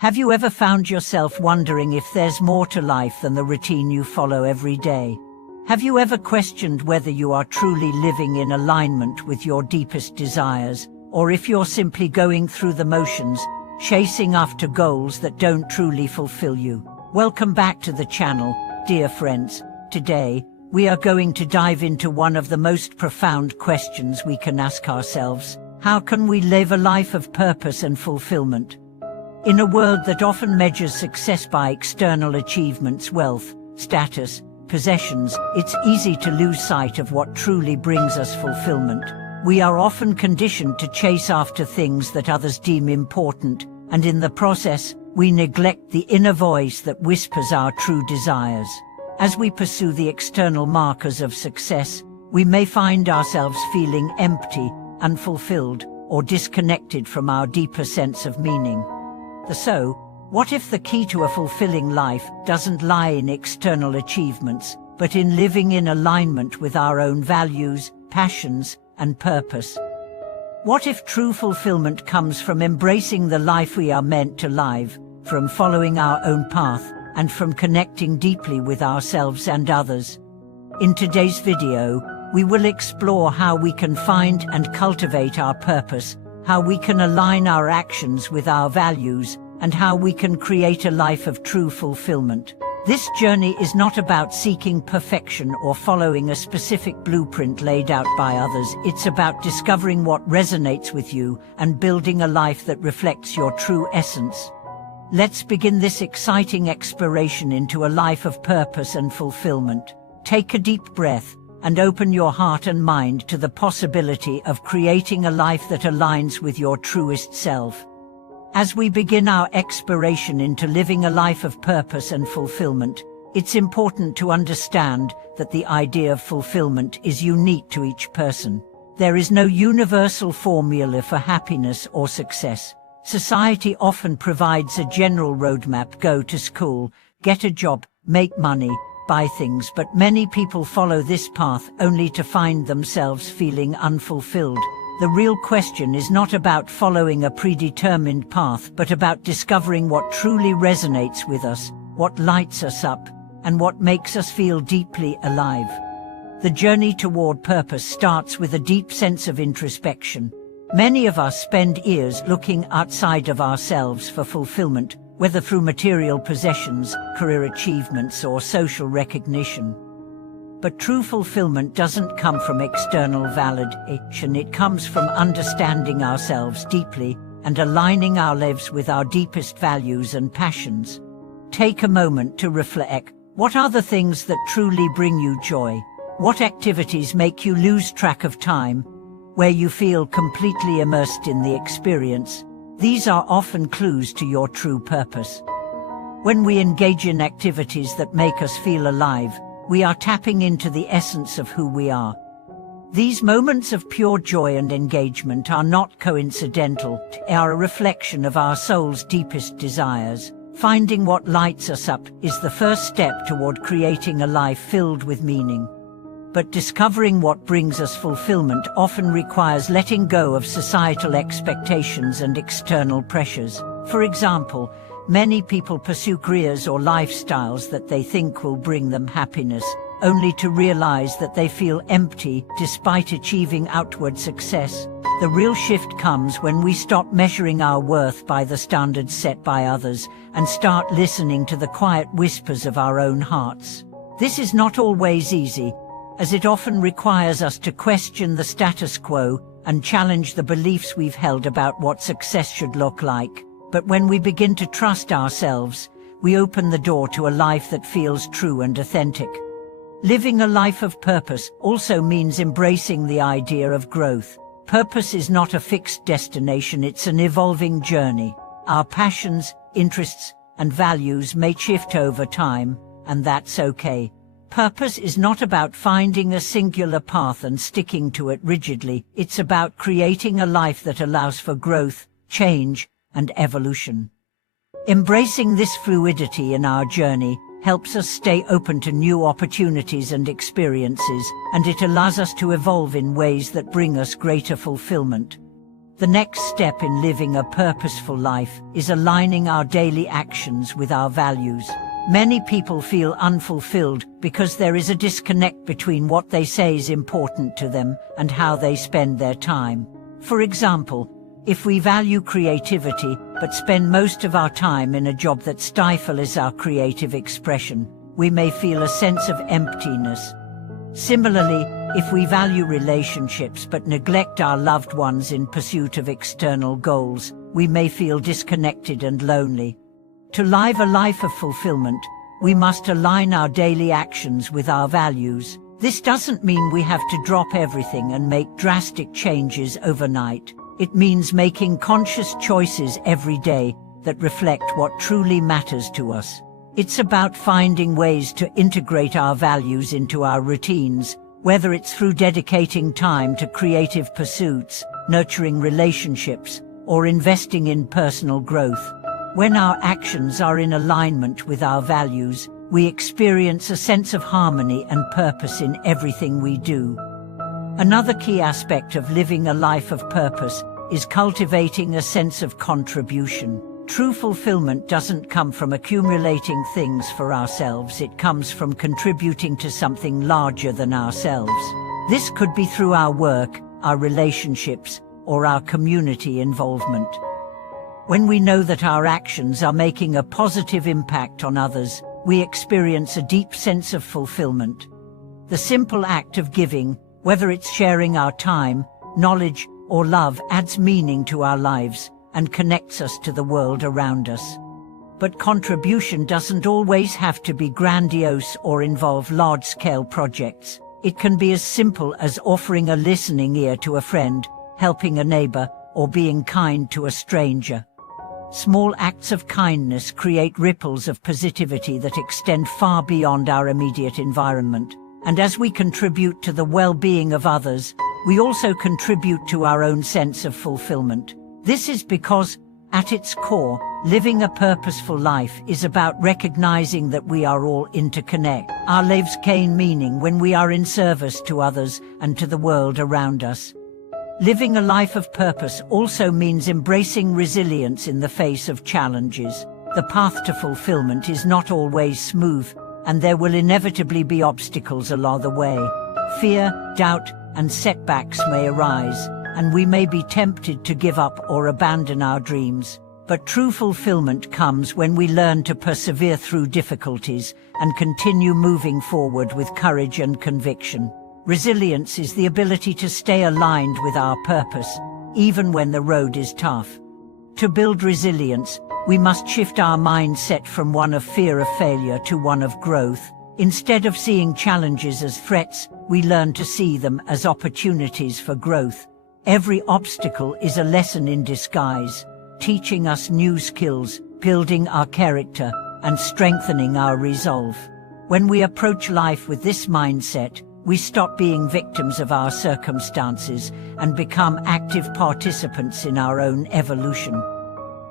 Have you ever found yourself wondering if there's more to life than the routine you follow every day? Have you ever questioned whether you are truly living in alignment with your deepest desires, or if you're simply going through the motions, chasing after goals that don't truly fulfill you? Welcome back to the channel, dear friends. Today, we are going to dive into one of the most profound questions we can ask ourselves. How can we live a life of purpose and fulfillment? In a world that often measures success by external achievements, wealth, status, possessions, it's easy to lose sight of what truly brings us fulfillment. We are often conditioned to chase after things that others deem important, and in the process, we neglect the inner voice that whispers our true desires. As we pursue the external markers of success, we may find ourselves feeling empty, unfulfilled, or disconnected from our deeper sense of meaning. So, what if the key to a fulfilling life doesn't lie in external achievements, but in living in alignment with our own values, passions, and purpose? What if true fulfillment comes from embracing the life we are meant to live, from following our own path, and from connecting deeply with ourselves and others? In today's video, we will explore how we can find and cultivate our purpose, how we can align our actions with our values, and how we can create a life of true fulfillment. This journey is not about seeking perfection or following a specific blueprint laid out by others. It's about discovering what resonates with you and building a life that reflects your true essence. Let's begin this exciting exploration into a life of purpose and fulfillment. Take a deep breath and open your heart and mind to the possibility of creating a life that aligns with your truest self. As we begin our exploration into living a life of purpose and fulfillment, it's important to understand that the idea of fulfillment is unique to each person. There is no universal formula for happiness or success. Society often provides a general roadmap: go to school, get a job, make money, buy things, but many people follow this path only to find themselves feeling unfulfilled. The real question is not about following a predetermined path, but about discovering what truly resonates with us, what lights us up, and what makes us feel deeply alive. The journey toward purpose starts with a deep sense of introspection. Many of us spend years looking outside of ourselves for fulfillment, whether through material possessions, career achievements, or social recognition. But true fulfillment doesn't come from external validation. It comes from understanding ourselves deeply and aligning our lives with our deepest values and passions. Take a moment to reflect. What are the things that truly bring you joy? What activities make you lose track of time, where you feel completely immersed in the experience? These are often clues to your true purpose. When we engage in activities that make us feel alive, we are tapping into the essence of who we are. These moments of pure joy and engagement are not coincidental. They are a reflection of our soul's deepest desires. Finding what lights us up is the first step toward creating a life filled with meaning. But discovering what brings us fulfillment often requires letting go of societal expectations and external pressures. For example, many people pursue careers or lifestyles that they think will bring them happiness, only to realize that they feel empty despite achieving outward success. The real shift comes when we stop measuring our worth by the standards set by others and start listening to the quiet whispers of our own hearts. This is not always easy, as it often requires us to question the status quo and challenge the beliefs we've held about what success should look like. But when we begin to trust ourselves, we open the door to a life that feels true and authentic. Living a life of purpose also means embracing the idea of growth. Purpose is not a fixed destination, it's an evolving journey. Our passions, interests, and values may shift over time, and that's okay. Purpose is not about finding a singular path and sticking to it rigidly. It's about creating a life that allows for growth, change, and evolution. Embracing this fluidity in our journey helps us stay open to new opportunities and experiences, and it allows us to evolve in ways that bring us greater fulfillment. The next step in living a purposeful life is aligning our daily actions with our values. Many people feel unfulfilled because there is a disconnect between what they say is important to them and how they spend their time. For example, if we value creativity but spend most of our time in a job that stifles our creative expression, we may feel a sense of emptiness. Similarly, if we value relationships but neglect our loved ones in pursuit of external goals, we may feel disconnected and lonely. To live a life of fulfillment, we must align our daily actions with our values. This doesn't mean we have to drop everything and make drastic changes overnight. It means making conscious choices every day that reflect what truly matters to us. It's about finding ways to integrate our values into our routines, whether it's through dedicating time to creative pursuits, nurturing relationships, or investing in personal growth. When our actions are in alignment with our values, we experience a sense of harmony and purpose in everything we do. Another key aspect of living a life of purpose is cultivating a sense of contribution. True fulfillment doesn't come from accumulating things for ourselves, it comes from contributing to something larger than ourselves. This could be through our work, our relationships, or our community involvement. When we know that our actions are making a positive impact on others, we experience a deep sense of fulfillment. The simple act of giving, whether it's sharing our time, knowledge, or love, adds meaning to our lives and connects us to the world around us. But contribution doesn't always have to be grandiose or involve large-scale projects. It can be as simple as offering a listening ear to a friend, helping a neighbor, or being kind to a stranger. Small acts of kindness create ripples of positivity that extend far beyond our immediate environment. And as we contribute to the well-being of others, we also contribute to our own sense of fulfillment. This is because, at its core, living a purposeful life is about recognizing that we are all interconnected. Our lives gain meaning when we are in service to others and to the world around us. Living a life of purpose also means embracing resilience in the face of challenges. The path to fulfillment is not always smooth, and there will inevitably be obstacles along the way. Fear, doubt, and setbacks may arise, and we may be tempted to give up or abandon our dreams. But true fulfillment comes when we learn to persevere through difficulties and continue moving forward with courage and conviction. Resilience is the ability to stay aligned with our purpose, even when the road is tough. To build resilience, we must shift our mindset from one of fear of failure to one of growth. Instead of seeing challenges as threats, we learn to see them as opportunities for growth. Every obstacle is a lesson in disguise, teaching us new skills, building our character, and strengthening our resolve. When we approach life with this mindset, we stop being victims of our circumstances and become active participants in our own evolution.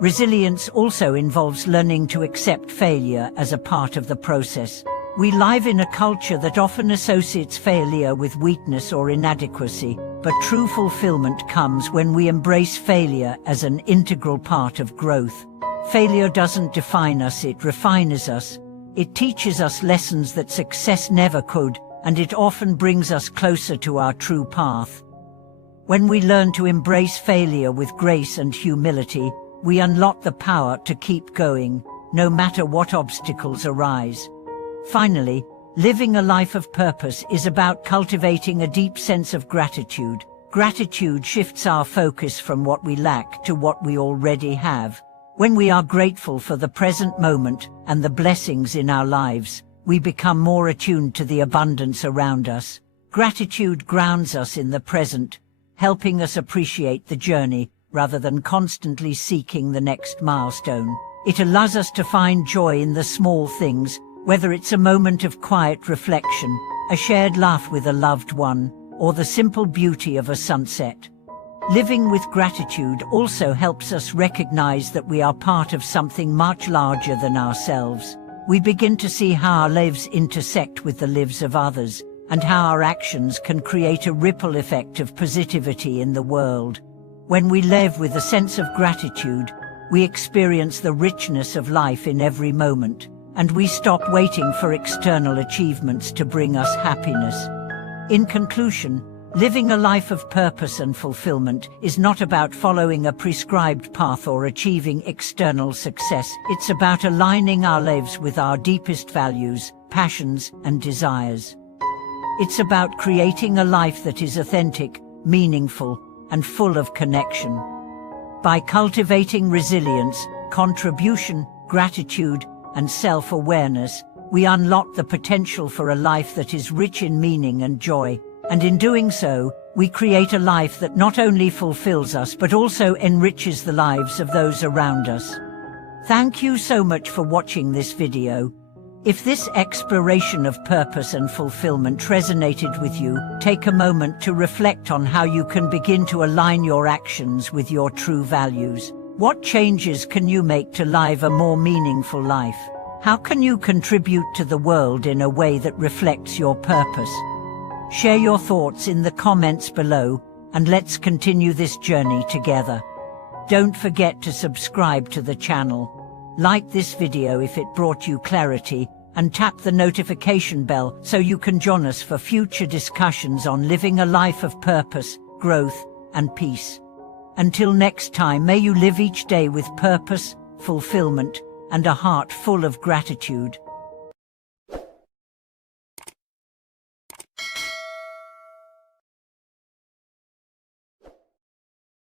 Resilience also involves learning to accept failure as a part of the process. We live in a culture that often associates failure with weakness or inadequacy, but true fulfillment comes when we embrace failure as an integral part of growth. Failure doesn't define us, it refines us. It teaches us lessons that success never could, and it often brings us closer to our true path. When we learn to embrace failure with grace and humility, we unlock the power to keep going, no matter what obstacles arise. Finally, living a life of purpose is about cultivating a deep sense of gratitude. Gratitude shifts our focus from what we lack to what we already have. When we are grateful for the present moment and the blessings in our lives, we become more attuned to the abundance around us. Gratitude grounds us in the present, helping us appreciate the journey rather than constantly seeking the next milestone. It allows us to find joy in the small things, whether it's a moment of quiet reflection, a shared laugh with a loved one, or the simple beauty of a sunset. Living with gratitude also helps us recognize that we are part of something much larger than ourselves. We begin to see how our lives intersect with the lives of others, and how our actions can create a ripple effect of positivity in the world. When we live with a sense of gratitude, we experience the richness of life in every moment, and we stop waiting for external achievements to bring us happiness. In conclusion, living a life of purpose and fulfillment is not about following a prescribed path or achieving external success. It's about aligning our lives with our deepest values, passions, and desires. It's about creating a life that is authentic, meaningful, and full of connection. By cultivating resilience, contribution, gratitude, and self-awareness, we unlock the potential for a life that is rich in meaning and joy. And in doing so, we create a life that not only fulfills us but also enriches the lives of those around us. Thank you so much for watching this video. If this exploration of purpose and fulfillment resonated with you, take a moment to reflect on how you can begin to align your actions with your true values. What changes can you make to live a more meaningful life? How can you contribute to the world in a way that reflects your purpose? Share your thoughts in the comments below, and let's continue this journey together. Don't forget to subscribe to the channel. Like this video if it brought you clarity, and tap the notification bell so you can join us for future discussions on living a life of purpose, growth, and peace. Until next time, may you live each day with purpose, fulfillment, and a heart full of gratitude.